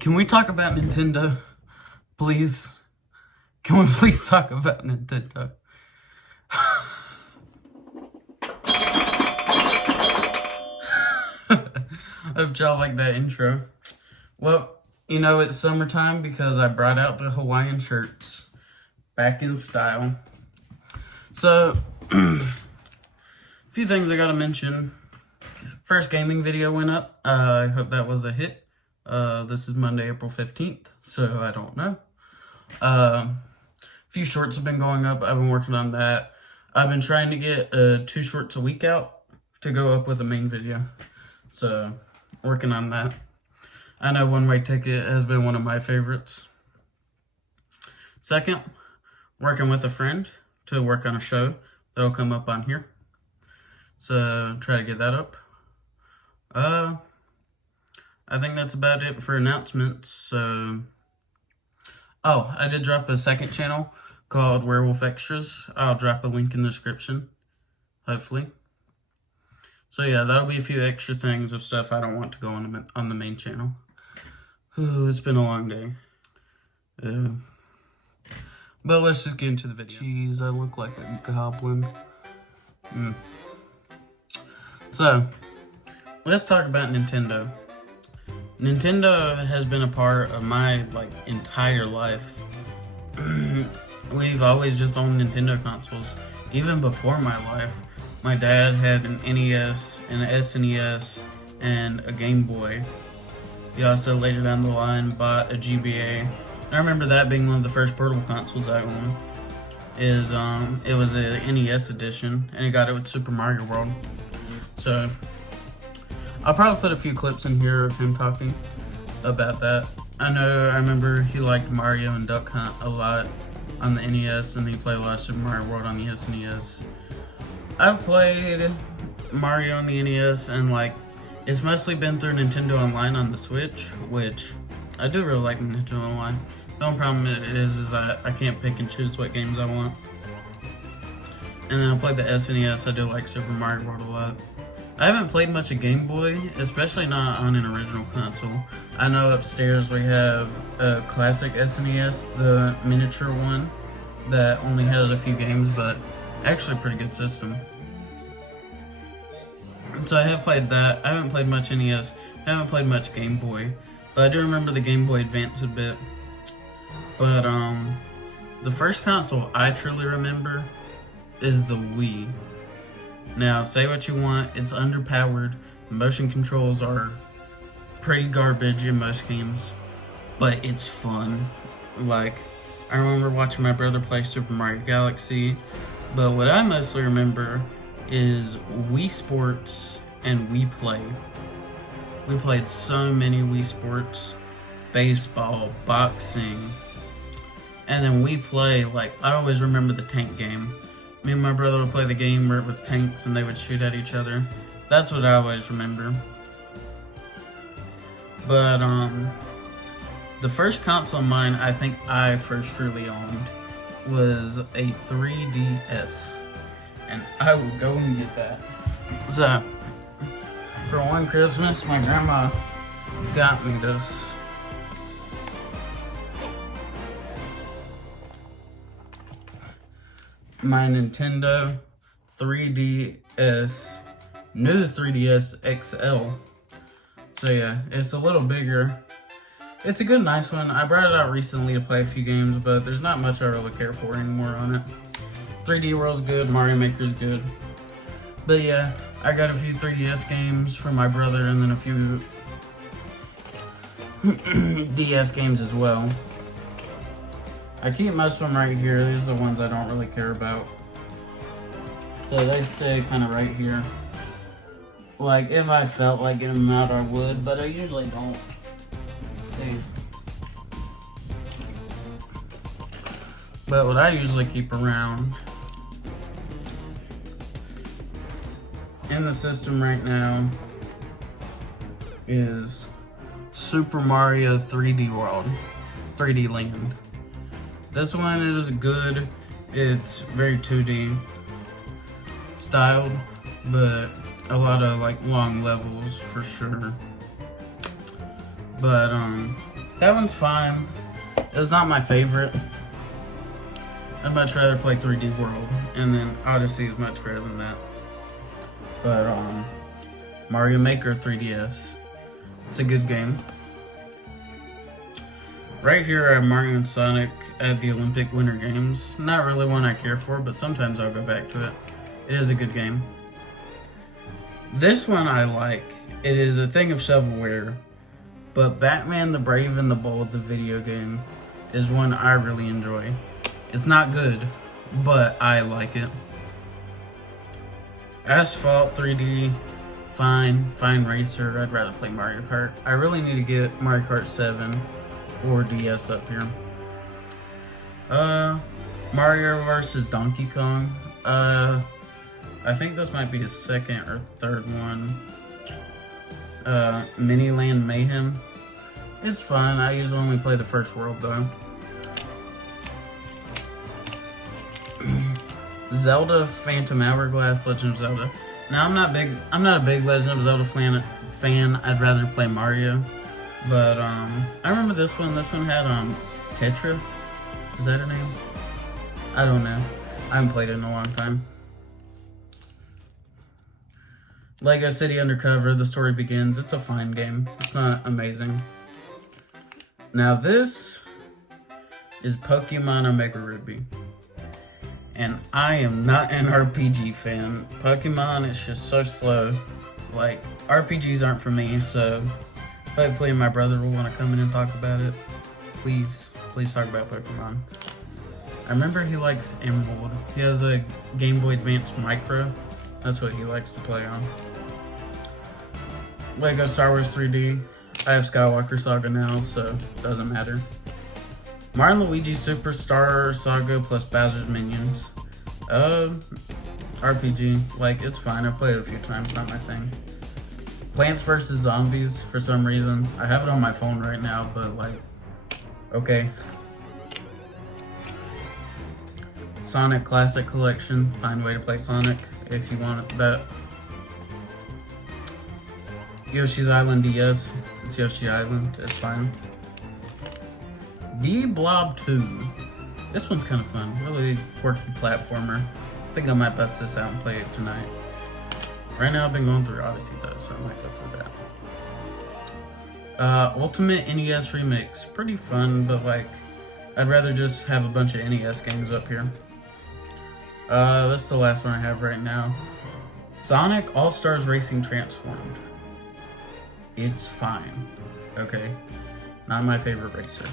Can we talk about Nintendo, please? Can we please talk about Nintendo? Hope y'all like that intro. Well, you know, it's summertime because I brought out the Hawaiian shirts back in style. So, a few things I gotta mention. First gaming video went up. I hope that was a hit. This is Monday, April 15th, so I don't know. A few shorts have been going up. I've been working on that. I've been trying to get 2 shorts a week out to go up with a main video. So, working on that. I know One Way Ticket has been one of my favorites. Second, working with a friend to work on a show that'll come up on here. So, try to get that up. I think that's about it for announcements. So, I did drop a second channel called Werewolf Extras. I'll drop a link in the description, hopefully. So yeah, that'll be a few extra things of stuff I don't want to go on the main channel. Ooh, it's been a long day. But let's just get into the video. Jeez, I look like a goblin. So, let's talk about Nintendo. Nintendo has been a part of my entire life. We've always just owned Nintendo consoles. Even before my life, my dad had an NES, an SNES, and a Game Boy. He also later down the line bought a GBA. And I remember that being one of the first portable consoles I owned. It was a NES edition, and he got it with Super Mario World. So I'll probably put a few clips in here of him talking about that. I remember he liked Mario and Duck Hunt a lot on the NES, and he played a lot of Super Mario World on the SNES. I've played Mario on the NES, and it's mostly been through Nintendo Online on the Switch, which I do really like Nintendo Online. The only problem is I can't pick and choose what games I want. And then I played the SNES. I do like Super Mario World a lot. I haven't played much of Game Boy, especially not on an original console. I know upstairs we have a classic SNES, the miniature one, that only had a few games, but actually a pretty good system. So I have played that. I haven't played much NES. I haven't played much Game Boy, but I do remember the Game Boy Advance a bit. But the first console I truly remember is the Wii. Now, say what you want, it's underpowered. The motion controls are pretty garbage in most games, but it's fun. I remember watching my brother play Super Mario Galaxy, but what I mostly remember is Wii Sports and Wii Play. We played so many Wii Sports, baseball, boxing, and then Wii Play, I always remember the tank game. Me and my brother would play the game where it was tanks and they would shoot at each other. That's what I always remember. But, the first console of mine I think I first truly owned was a 3DS. And I would go and get that. So, for one Christmas, my grandma got me this. My Nintendo 3DS, new 3DS XL. So yeah, it's a little bigger. It's a good, nice one. I brought it out recently to play a few games, but there's not much I really care for anymore on it. 3D World's good, Mario Maker's good. But yeah, I got a few 3DS games from my brother and then a few DS games as well. I keep most of them right here. These are the ones I don't really care about. So they stay kind of right here. If I felt like getting them out, I would, but I usually don't. But what I usually keep around in the system right now is Super Mario 3D World, 3D Land. This one is good. It's very 2D styled, but a lot of long levels for sure. But That one's fine. It's not my favorite. I'd much rather play 3D World, and then Odyssey is much better than that. But Mario Maker 3DS, it's a good game. Right here I have Mario and Sonic at the Olympic Winter Games. Not really one I care for, but sometimes I'll go back to it. It is a good game. This one I like. It is a thing of shovelware, but Batman the Brave and the Bold, the video game, is one I really enjoy. It's not good, but I like it. Asphalt 3D, fine Racer. I'd rather play Mario Kart. I really need to get Mario Kart 7 or DS up here. Mario vs. Donkey Kong. I think this might be his second or third one. Miniland Mayhem. It's fun. I usually only play the first world though. Zelda Phantom Hourglass, Legend of Zelda. Now I'm not a big Legend of Zelda fan. I'd rather play Mario. But I remember this one. This one had Tetra. Is that her name? I don't know. I haven't played it in a long time. Lego City Undercover, The Story Begins. It's a fine game. It's not amazing. Now this is Pokemon Omega Ruby. And I am not an RPG fan. Pokemon is just so slow. Like, RPGs aren't for me, so hopefully my brother will want to come in and talk about it. Please talk about Pokemon. I remember he likes Emerald. He has a Game Boy Advance Micro. That's what he likes to play on. Lego Star Wars 3D. I have Skywalker Saga now, so it doesn't matter. Mario & Luigi Superstar Saga plus Bowser's Minions. RPG. Like, it's fine. I played it a few times, not my thing. Plants vs. Zombies, for some reason. I have it on my phone right now, but like, okay. Sonic Classic Collection. Fine way to play Sonic if you want that. Yoshi's Island DS. It's Yoshi Island. It's fine. D-Blob 2. This one's kind of fun. Really quirky platformer. I think I might bust this out and play it tonight. Right now I've been going through Odyssey though, so I might go through that. Ultimate NES Remix. Pretty fun, but like, I'd rather just have a bunch of NES games up here. That's the last one I have right now. Sonic All-Stars Racing Transformed. It's fine. Okay. Not my favorite racer.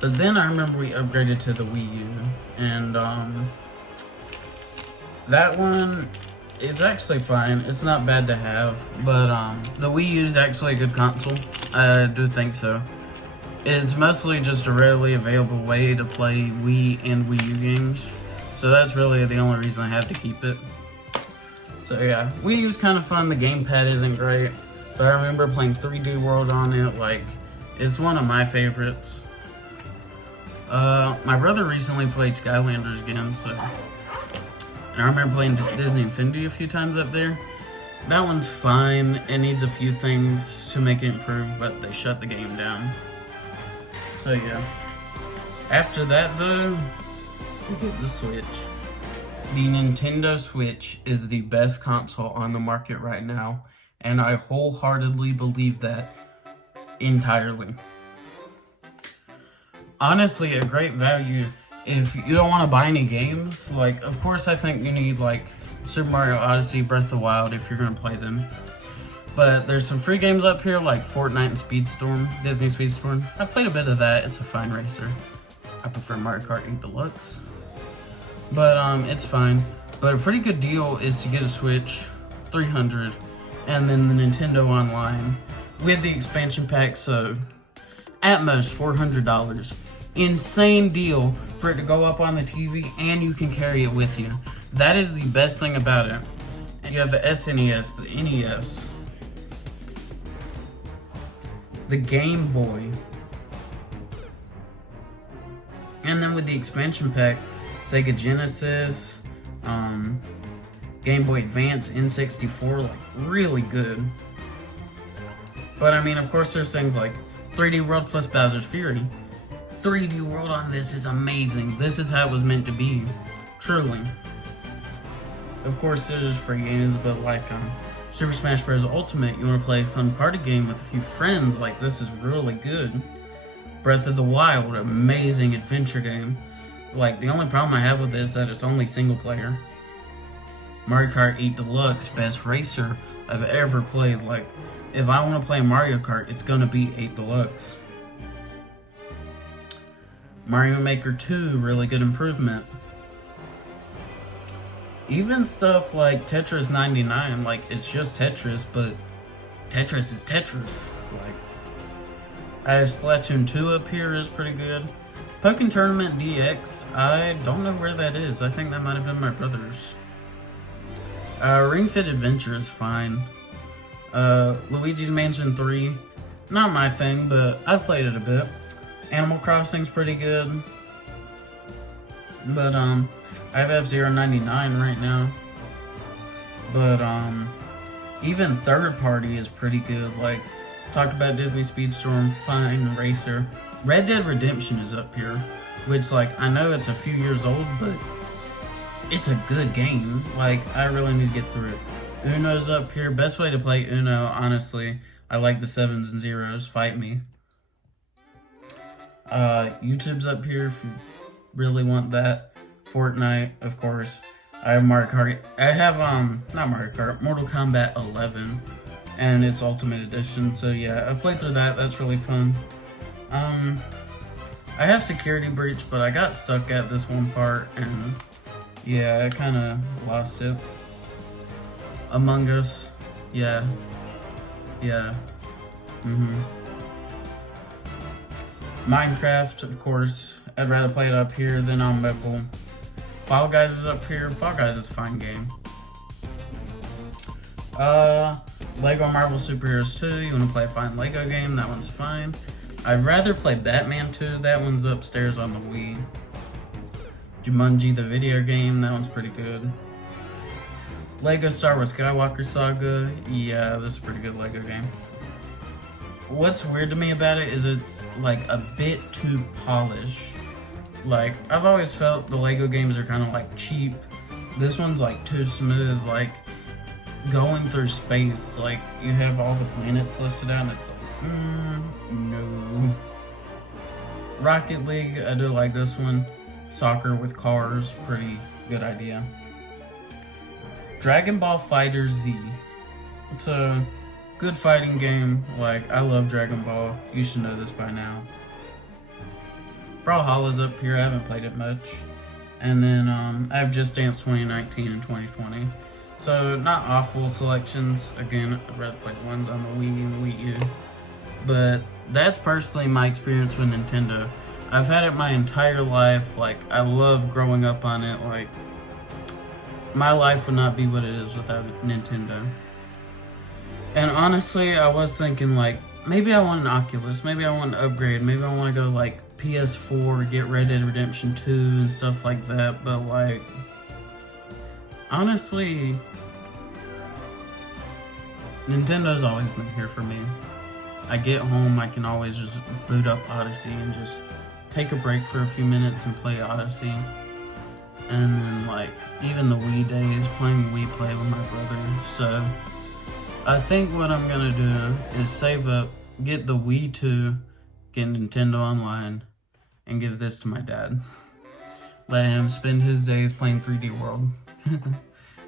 But then I remember we upgraded to the Wii U, and that one, it's actually fine. It's not bad to have, but the Wii U is actually a good console. I do think so. It's mostly just a readily available way to play Wii and Wii U games, so that's really the only reason I have to keep it. So yeah, Wii U's kind of fun. The gamepad isn't great, but I remember playing 3D World on it. Like, it's one of my favorites. My brother recently played Skylanders again, so, and I remember playing Disney Infinity a few times up there. That one's fine. It needs a few things to make it improve, but they shut the game down. So yeah. After that though, we get the Switch. The Nintendo Switch is the best console on the market right now, and I wholeheartedly believe that entirely. Honestly, a great value if you don't want to buy any games. Like, of course, I think you need like Super Mario Odyssey, Breath of the Wild if you're going to play them. But there's some free games up here like Fortnite and Speedstorm, Disney Speedstorm. I played a bit of that. It's a fine racer. I prefer Mario Kart 8 Deluxe. But it's fine. But a pretty good deal is to get a Switch, $300, and then the Nintendo Online with the expansion pack, so at most $400. Insane deal for it to go up on the TV, and you can carry it with you. That is the best thing about it. And you have the SNES, the NES, the Game Boy, and then with the expansion pack, Sega Genesis, Game Boy Advance, N64, like really good. But I mean, of course, there's things like 3D World plus Bowser's Fury. 3D World on this is amazing. This is how it was meant to be, truly. Of course, there's free games, but like Super Smash Bros. Ultimate, you want to play a fun party game with a few friends, like this is really good. Breath of the Wild, amazing adventure game. Like, the only problem I have with it is that it's only single player. Mario Kart 8 Deluxe, best racer I've ever played. Like, if I want to play Mario Kart, it's gonna be 8 Deluxe. Mario Maker 2, really good improvement. Even stuff like Tetris 99, like, it's just Tetris, but Tetris is Tetris. Like, I have Splatoon 2 up here is pretty good. Pokken Tournament DX, I don't know where that is. I think that might have been my brother's. Ring Fit Adventure is fine. Luigi's Mansion 3, not my thing, but I've played it a bit. Animal Crossing's pretty good. But, I have F-Zero 99 right now. But, even third party is pretty good. Like, talked about Disney Speedstorm, fine, Racer. Red Dead Redemption is up here, which, like, I know it's a few years old, but it's a good game. Like, I really need to get through it. Uno's up here. Best way to play Uno, honestly. I like the 7s and 0s. Fight me. YouTube's up here if you really want that. Fortnite, of course. I have Mario Kart. I have, not Mario Kart, Mortal Kombat 11. And it's Ultimate Edition. So, yeah, I've played through that. That's really fun. I have Security Breach, but I got stuck at this one part, and yeah, I kind of lost it. Among Us, yeah. Minecraft, of course, I'd rather play it up here than on mobile. Fall Guys is up here. Fall Guys is a fine game. Lego Marvel Super Heroes 2, you want to play a fine Lego game, that one's fine. I'd rather play Batman 2, that one's upstairs on the Wii. Jumanji the video game, that one's pretty good. Lego Star Wars Skywalker Saga, yeah, this is a pretty good Lego game. What's weird to me about it is it's like a bit too polished. Like, I've always felt the Lego games are kind of like cheap. This one's like too smooth, like going through space, like you have all the planets listed out and it's like, no. Rocket League, I do like this one. Soccer with cars, pretty good idea. Dragon Ball Fighter Z. It's a good fighting game. Like, I love Dragon Ball. You should know this by now. Brawlhalla's up here. I haven't played it much. And then I have Just Dance 2019 and 2020. So, not awful selections. Again, I'd rather play the ones on the Wii and the Wii U. But that's personally my experience with Nintendo. I've had it my entire life. Like, I love growing up on it. Like, my life would not be what it is without Nintendo. And honestly, I was thinking, like, maybe I want an Oculus. Maybe I want to upgrade. Maybe I want to go, like, PS4, get Red Dead Redemption 2 and stuff like that. But, like, honestly, Nintendo's always been here for me. I get home, I can always just boot up Odyssey and just take a break for a few minutes and play Odyssey. And then, like, even the Wii days, playing Wii Play with my brother. So, I think what I'm gonna do is save up, get the Wii 2, get Nintendo Online, and give this to my dad. Let him spend his days playing 3D World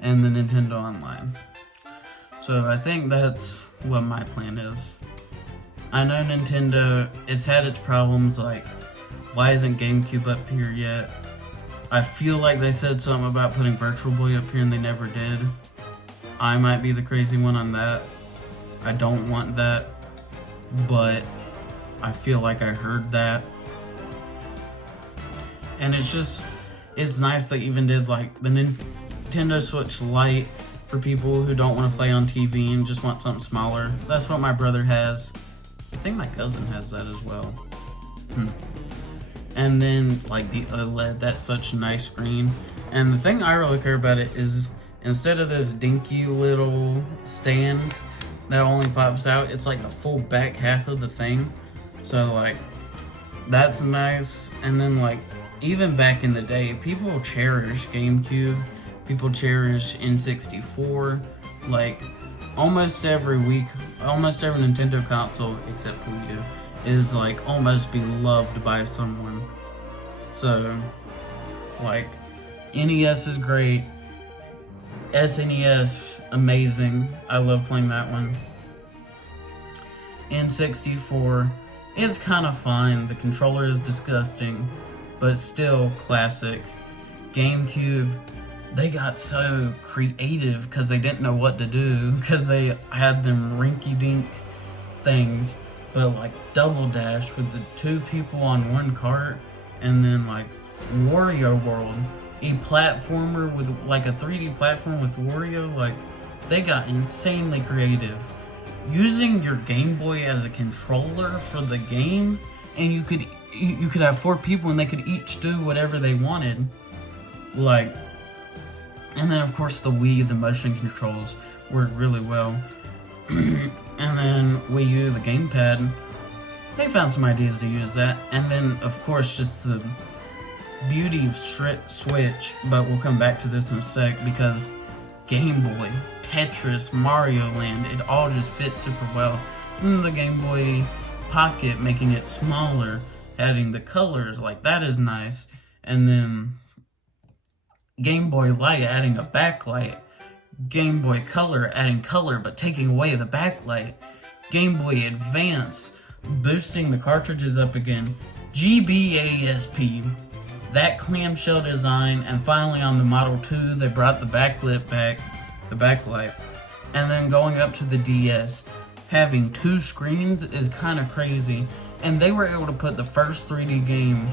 and the Nintendo Online. So, I think that's what my plan is. I know Nintendo, it's had its problems, like, why isn't GameCube up here yet? I feel like they said something about putting Virtual Boy up here and they never did. I might be the crazy one on that. I don't want that, but I feel like I heard that. And it's just, it's nice they even did like the Nintendo Switch Lite for people who don't want to play on TV and just want something smaller. That's what my brother has. I think my cousin has that as well. And then, like, the OLED, that's such a nice screen. And the thing I really care about it is, instead of this dinky little stand, that only pops out. It's like the full back half of the thing. So like that's nice. And then like even back in the day, people cherish GameCube, people cherish N64. Like almost every week, almost every Nintendo console except Wii U is like almost beloved by someone. So like NES is great, SNES amazing. I love playing that one. N64 is kind of fine. The controller is disgusting, but still classic. GameCube, they got so creative because they didn't know what to do because they had them rinky-dink things, but like Double Dash with the 2 people on one cart, and then like Wario World, a platformer with like a 3D platform with Wario. Like they got insanely creative. Using your Game Boy as a controller for the game, and you could have 4 people and they could each do whatever they wanted. Like, and then of course the Wii, the motion controls work really well. And then Wii U, the gamepad, they found some ideas to use that. And then of course just the beauty of Switch, but we'll come back to this in a sec, because Game Boy, Tetris, Mario Land, it all just fits super well. And the Game Boy Pocket, making it smaller, adding the colors, like that is nice. And then Game Boy Light, adding a backlight. Game Boy Color, adding color but taking away the backlight. Game Boy Advance, boosting the cartridges up again. GBASP, that clamshell design, and finally on the Model 2 they brought the backlit back, the backlight. And then going up to the DS, having 2 screens is kind of crazy. And they were able to put the first 3D game,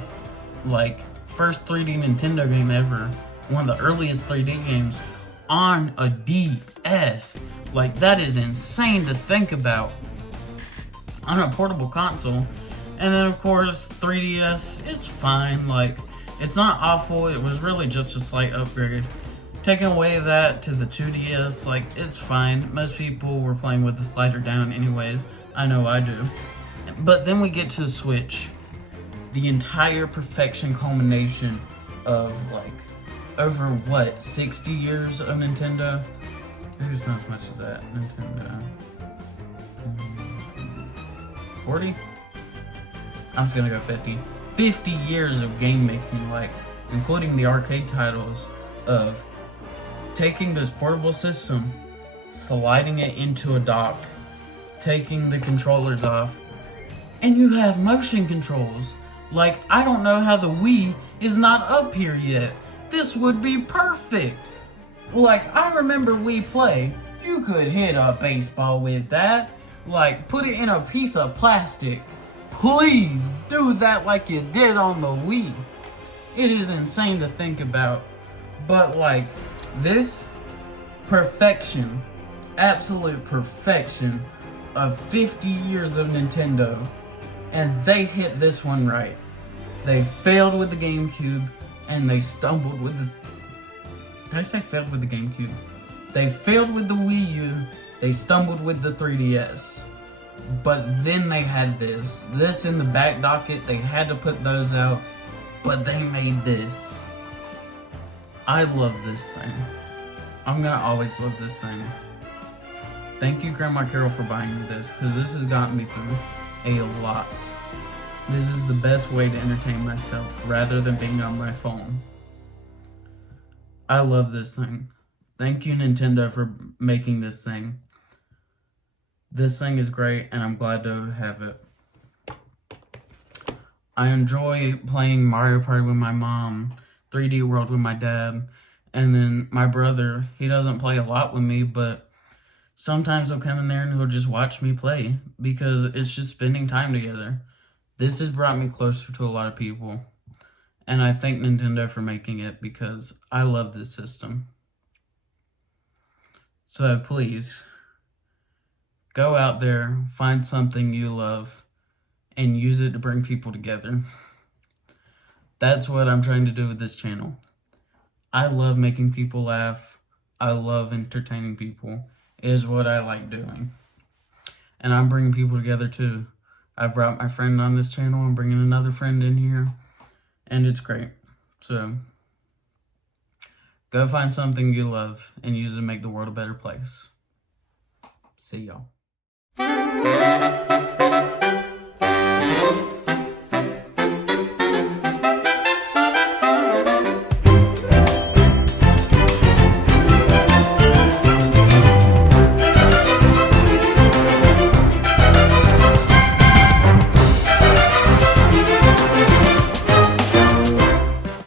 like first 3D Nintendo game ever, one of the earliest 3D games, on a DS. Like that is insane to think about, on a portable console. And then of course 3DS, it's fine. Like it's not awful. It was really just a slight upgrade. Taking away that to the 2DS, like it's fine. Most people were playing with the slider down anyways. I know I do. But then we get to the Switch. The entire perfection culmination of like over what, 60 years of Nintendo? Maybe it's not as much as that. Nintendo 40? I'm just gonna go 50. 50 years of game making, like including the arcade titles, of taking this portable system, sliding it into a dock, taking the controllers off, and you have motion controls. Like, I don't know how the Wii is not up here yet. This would be perfect. Like, I remember Wii Play. You could hit a baseball with that. Like, put it in a piece of plastic. Please do that like you did on the Wii. It is insane to think about. But like, this perfection, absolute perfection of 50 years of Nintendo, and they hit this one right. They failed with the GameCube, and they stumbled with the... Did I say failed with the GameCube? They failed with the Wii U, they stumbled with the 3DS. But then they had this in the back docket. They had to put those out, but they made this. I love this thing. I'm gonna always love this thing. Thank you, Grandma Carol, for buying me this, because this has gotten me through a lot. This is the best way to entertain myself rather than being on my phone. I love this thing. Thank you, Nintendo, for making this thing. This thing is great, and I'm glad to have it. I enjoy playing Mario Party with my mom, 3D World with my dad, and then my brother. He doesn't play a lot with me, but sometimes he'll come in there and he'll just watch me play, because it's just spending time together. This has brought me closer to a lot of people, and I thank Nintendo for making it, because I love this system. So please, go out there, find something you love, and use it to bring people together. That's what I'm trying to do with this channel. I love making people laugh. I love entertaining people. It is what I like doing. And I'm bringing people together too. I've brought my friend on this channel. I'm bringing another friend in here. And it's great. So, go find something you love and use it to make the world a better place. See y'all.